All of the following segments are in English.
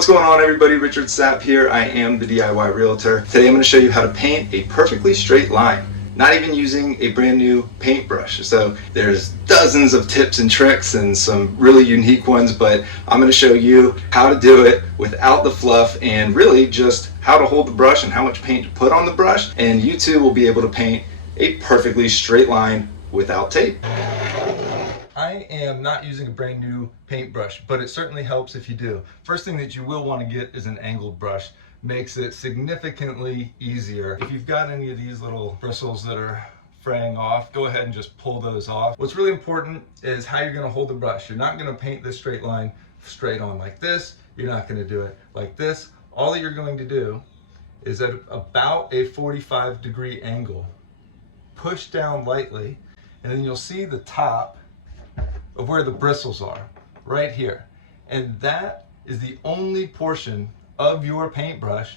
What's going on, everybody? Richard Sapp here. I am the DIY Realtor. Today I'm going to show you how to paint a perfectly straight line, not even using a brand new paintbrush. So there's dozens of tips and tricks and some really unique ones, but I'm going to show you how to do it without the fluff and really just how to hold the brush and how much paint to put on the brush, and you too will be able to paint a perfectly straight line without tape. I am not using a brand new paintbrush, but it certainly helps if you do. First thing that you will want to get is an angled brush. Makes it significantly easier. If you've got any of these little bristles that are fraying off, go ahead and just pull those off. What's really important is how you're going to hold the brush. You're not going to paint this straight line straight on like this. You're not going to do it like this. All that you're going to do is at about a 45-degree angle, push down lightly, and then you'll see the top of where the bristles are, right here. And that is the only portion of your paintbrush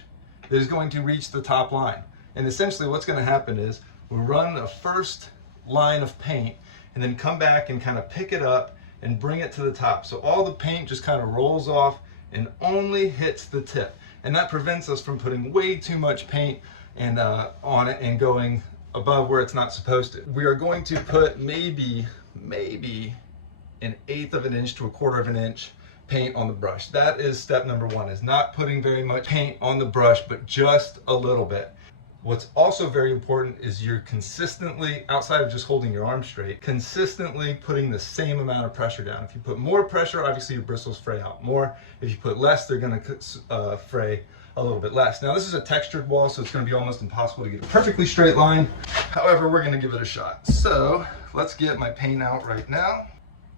that is going to reach the top line. And essentially what's going to happen is we'll run a first line of paint and then come back and kind of pick it up and bring it to the top. So all the paint just kind of rolls off and only hits the tip. And that prevents us from putting way too much paint and on it and going above where it's not supposed to. We are going to put maybe 1/8 of an inch to 1/4 of an inch paint on the brush. That is step number one, is not putting very much paint on the brush, but just a little bit. What's also very important is you're consistently, outside of just holding your arm straight, consistently putting the same amount of pressure down. If you put more pressure, obviously your bristles fray out more. If you put less, they're going to fray a little bit less. Now this is a textured wall, so it's going to be almost impossible to get a perfectly straight line. However, we're going to give it a shot. So let's get my paint out right now.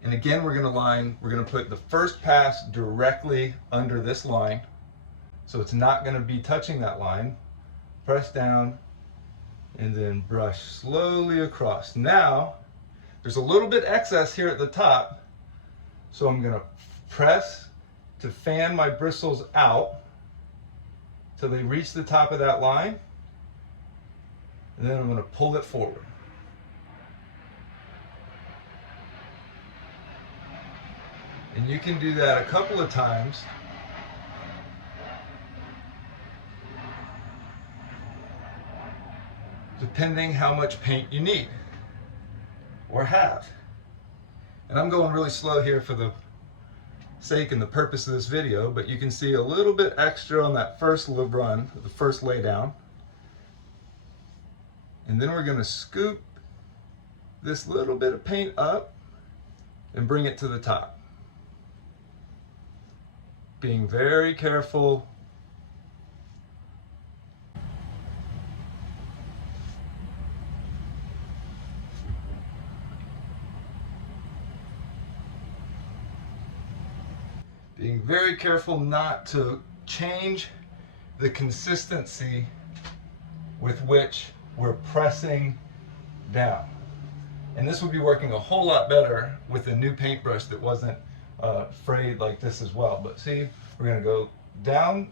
And again, we're going to put the first pass directly under this line. So it's not going to be touching that line. Press down and then brush slowly across. Now, there's a little bit excess here at the top. So I'm going to press to fan my bristles out till they reach the top of that line. And then I'm going to pull it forward. And you can do that a couple of times. Depending how much paint you need or have. And I'm going really slow here for the sake and the purpose of this video, but you can see a little bit extra on that first run, the first lay down. And then we're going to scoop this little bit of paint up and bring it to the top. Being very careful. Being very careful not to change the consistency with which we're pressing down. And this would be working a whole lot better with a new paintbrush that wasn't frayed like this as well. But see, we're going to go down,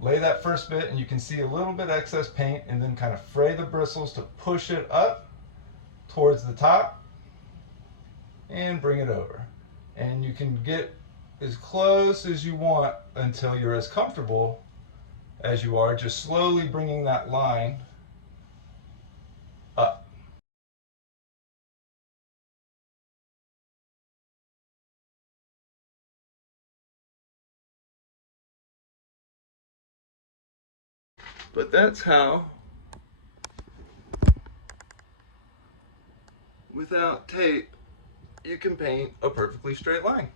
lay that first bit, and you can see a little bit excess paint, and then kind of fray the bristles to push it up towards the top and bring it over. And you can get as close as you want until you're as comfortable as you are, just slowly bringing that line up. But that's how, without tape, you can paint a perfectly straight line.